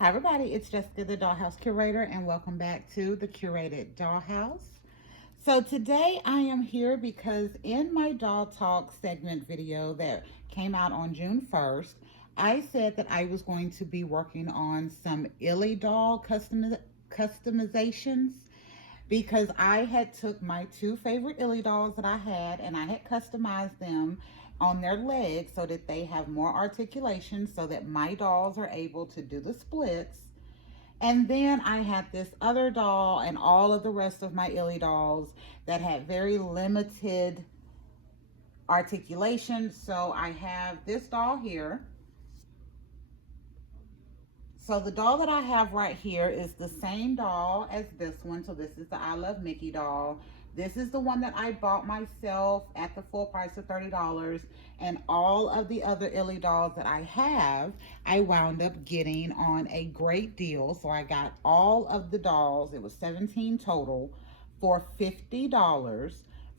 Hi everybody, it's Jessica the Dollhouse Curator and welcome back to the Curated Dollhouse. So today I am here because in my Doll Talk segment video that came out on June 1st, I said that I was going to be working on some ILY doll customizations because I had took my two favorite ILY dolls that I had and I had customized them on their legs so that they have more articulation so that my dolls are able to do the splits. And then I had this other doll and all of the rest of my ILY dolls that had very limited articulation. So I have this doll here. So the doll that I have right here is the same doll as this one. So this is the I Love Mickey doll. This is the one that I bought myself at the full price of $30. And all of the other ILY dolls that I have, I wound up getting on a great deal. So I got all of the dolls, it was 17 total, for $50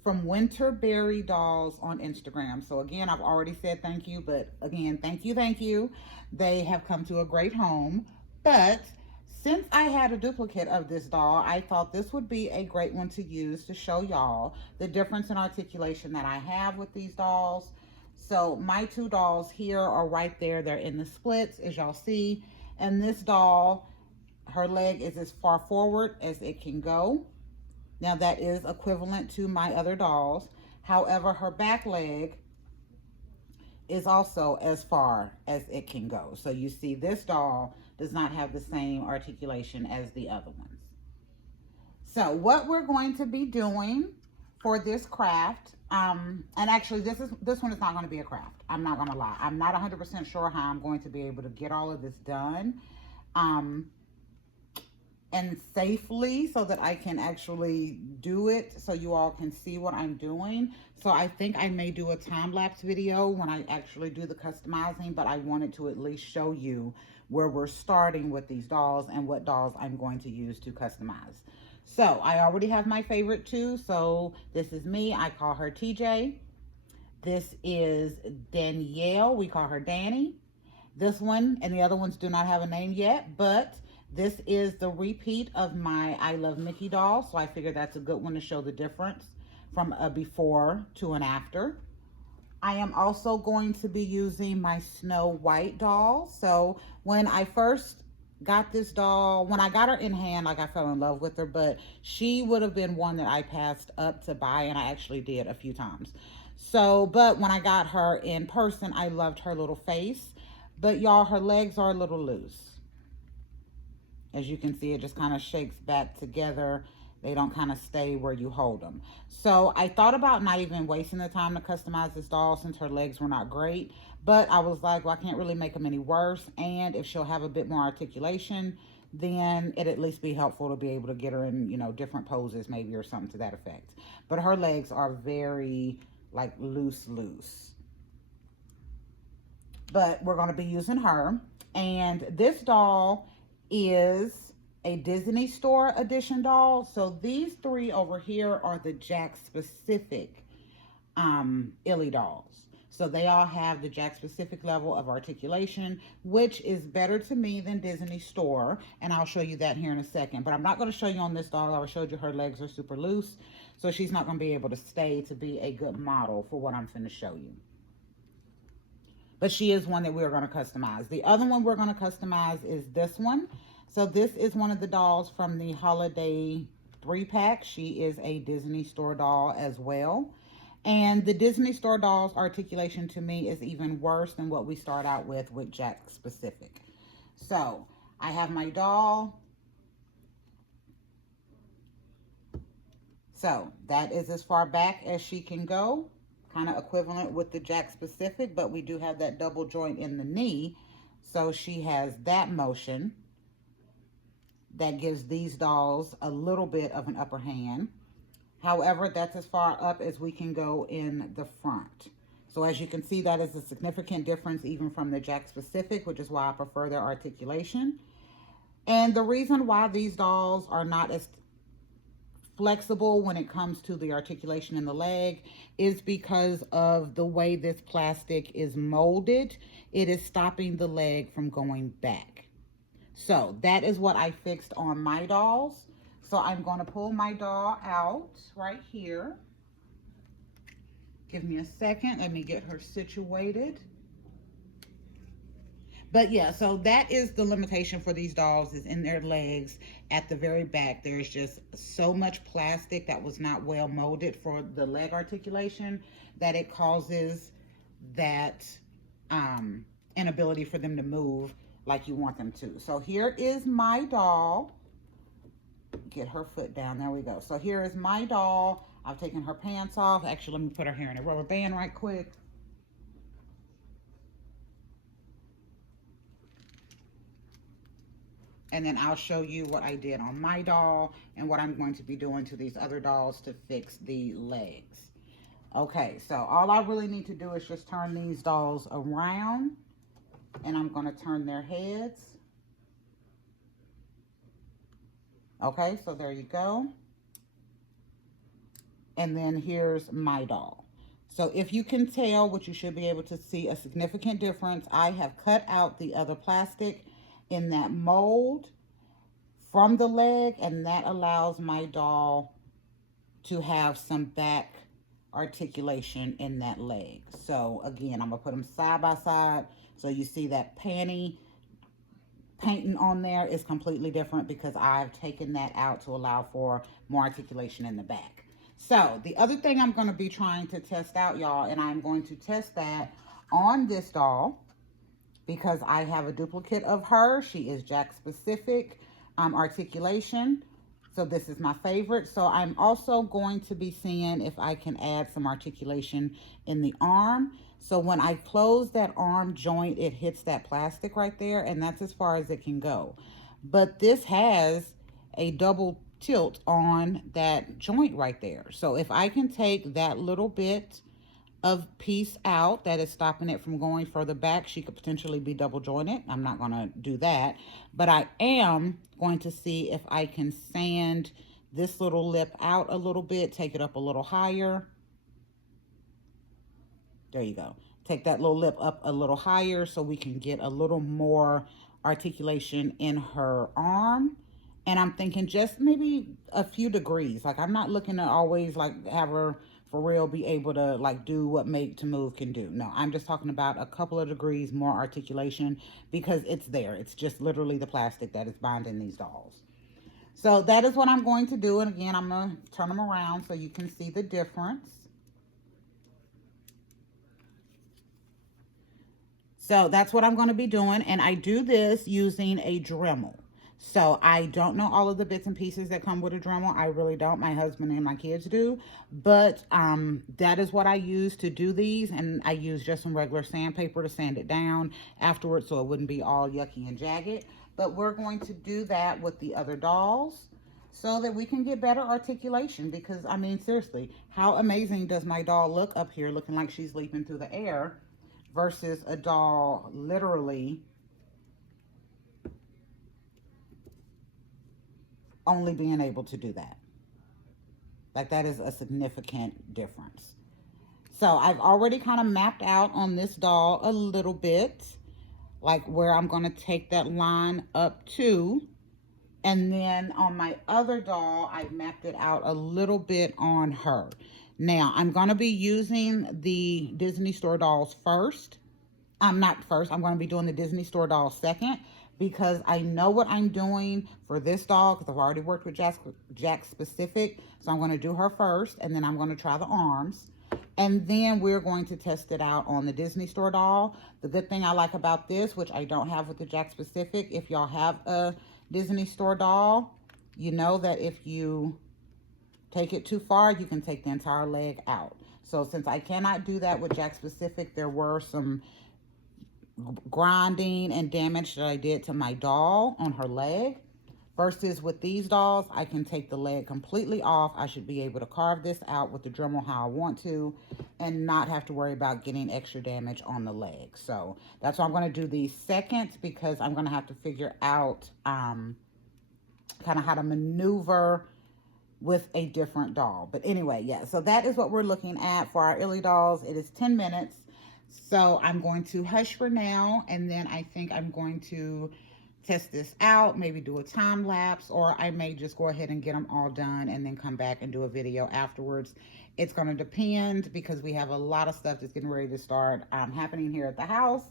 from Winterberry Dolls on Instagram. So again, I've already said thank you, but again, thank you. They have come to a great home. But since I had a duplicate of this doll, I thought this would be a great one to use to show y'all the difference in articulation that I have with these dolls. So my two dolls here are right there. They're in the splits, as y'all see. And this doll, her leg is as far forward as it can go. Now that is equivalent to my other dolls. However, her back leg is also as far as it can go. So you see this doll does not have the same articulation as the other ones. So what we're going to be doing for this craft, and actually this one is not going to be a craft. I'm not going to lie. I'm not 100% sure how I'm going to be able to get all of this done. And safely so that I can actually do it so you all can see what I'm doing. So I think I may do a time-lapse video when I actually do the customizing, but I wanted to at least show you where we're starting with these dolls and what dolls I'm going to use to customize. So I already have my favorite two. So this is me. I call her TJ. This is Danielle. We call her Danny. This one and the other ones do not have a name yet, but this is the repeat of my I Love Mickey doll, so I figured that's a good one to show the difference from a before to an after. I am also going to be using my Snow White doll. So when I first got this doll, when I got her in hand, like I fell in love with her, but she would have been one that I passed up to buy, and I actually did a few times. So, but when I got her in person, I loved her little face. But y'all, her legs are a little loose. As you can see, it just kind of shakes back together. They don't kind of stay where you hold them. So I thought about not even wasting the time to customize this doll since her legs were not great. But I was like, well, I can't really make them any worse. And if she'll have a bit more articulation, then it'd at least be helpful to be able to get her in, different poses maybe or something to that effect. But her legs are very like loose. But we're going to be using her. And this doll is a Disney Store edition doll. So these three over here are the Jack specific ILY dolls. So they all have the Jack specific level of articulation, which is better to me than Disney Store. And I'll show you that here in a second. But I'm not going to show you on this doll. I already showed you her legs are super loose. So she's not going to be able to stay to be a good model for what I'm going to show you. But she is one that we're going to customize. The other one we're going to customize is this one. So this is one of the dolls from the Holiday 3-pack. She is a Disney Store doll as well. And the Disney Store doll's articulation to me is even worse than what we start out with Jack Specific. So I have my doll. So that is as far back as she can go. Kind of equivalent with the Jack Specific, but we do have that double joint in the knee. So she has that motion that gives these dolls a little bit of an upper hand. However, that's as far up as we can go in the front. So as you can see, that is a significant difference even from the Jack Specific, which is why I prefer their articulation. And the reason why these dolls are not as flexible when it comes to the articulation in the leg is because of the way this plastic is molded. It is stopping the leg from going back. So that is what I fixed on my dolls. So I'm going to pull my doll out right here. Give me a second. Let me get her situated. But yeah, so that is the limitation for these dolls, is in their legs at the very back. There's just so much plastic that was not well molded for the leg articulation that it causes that inability for them to move like you want them to. So here is my doll. Get her foot down. There we go. So here is my doll. I've taken her pants off. Actually, let me put her hair in a rubber band right quick. And then I'll show you what I did on my doll and what I'm going to be doing to these other dolls to fix the legs. Okay, so all I really need to do is just turn these dolls around, and I'm going to turn their heads. Okay, so there you go. And then here's my doll. So if you can tell, what you should be able to see a significant difference, I have cut out the other plastic in that mold from the leg, and that allows my doll to have some back articulation in that leg. So again, I'm gonna put them side by side so you see that panty painting on there is completely different because I've taken that out to allow for more articulation in the back. So the other thing I'm going to be trying to test out, y'all, and I'm going to test that on this doll because I have a duplicate of her. She is Jack specific articulation. So this is my favorite. So I'm also going to be seeing if I can add some articulation in the arm. So when I close that arm joint, it hits that plastic right there, and that's as far as it can go. But this has a double tilt on that joint right there. So if I can take that little bit of piece out that is stopping it from going further back, she could potentially be double jointed. I'm not going to do that, but I am going to see if I can sand this little lip out a little bit, take it up a little higher. There you go. Take that little lip up a little higher so we can get a little more articulation in her arm. And I'm thinking just maybe a few degrees. Like, I'm not looking to always like have her for real be able to like do what Make to Move can do. No, I'm just talking about a couple of degrees more articulation because it's there. It's just literally the plastic that is binding these dolls. So that is what I'm going to do. And again, I'm going to turn them around so you can see the difference. So that's what I'm going to be doing. And I do this using a Dremel. So I don't know all of the bits and pieces that come with a Dremel. I really don't. My husband and my kids do. But that is what I use to do these. And I use just some regular sandpaper to sand it down afterwards so it wouldn't be all yucky and jagged. But we're going to do that with the other dolls so that we can get better articulation. Because, I mean, seriously, how amazing does my doll look up here looking like she's leaping through the air versus a doll literally only being able to do that. Like, that is a significant difference. So I've already kind of mapped out on this doll a little bit, like where I'm going to take that line up to. And then on my other doll, I've mapped it out a little bit on her. Now, I'm going to be using the Disney Store dolls first. Not first. I'm going to be doing the Disney Store doll second because I know what I'm doing for this doll because I've already worked with Jack specific. So I'm going to do her first, and then I'm going to try the arms. And then we're going to test it out on the Disney Store doll. The good thing I like about this, which I don't have with the Jack specific, if y'all have a Disney Store doll, you know that if you take it too far, you can take the entire leg out. So since I cannot do that with Jack specific, there were some grinding and damage that I did to my doll on her leg. Versus with these dolls, I can take the leg completely off. I should be able to carve this out with the Dremel how I want to and not have to worry about getting extra damage on the leg. So that's why I'm going to do these second, because I'm going to have to figure out kind of how to maneuver with a different doll. But anyway, yeah, so that is what we're looking at for our ILY dolls. It is 10 minutes. So I'm going to hush for now, and then I think I'm going to test this out, maybe do a time lapse, or I may just go ahead and get them all done and then come back and do a video afterwards. It's going to depend because we have a lot of stuff that's getting ready to start happening here at the house.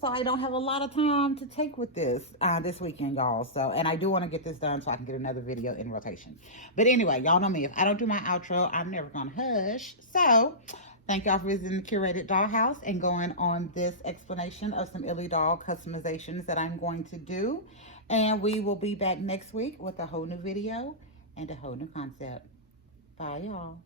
So I don't have a lot of time to take with this weekend, y'all. So, and I do want to get this done so I can get another video in rotation. But anyway, y'all know me. If I don't do my outro, I'm never going to hush. So thank y'all for visiting the Curated Dollhouse and going on this explanation of some ILY doll customizations that I'm going to do. And we will be back next week with a whole new video and a whole new concept. Bye, y'all.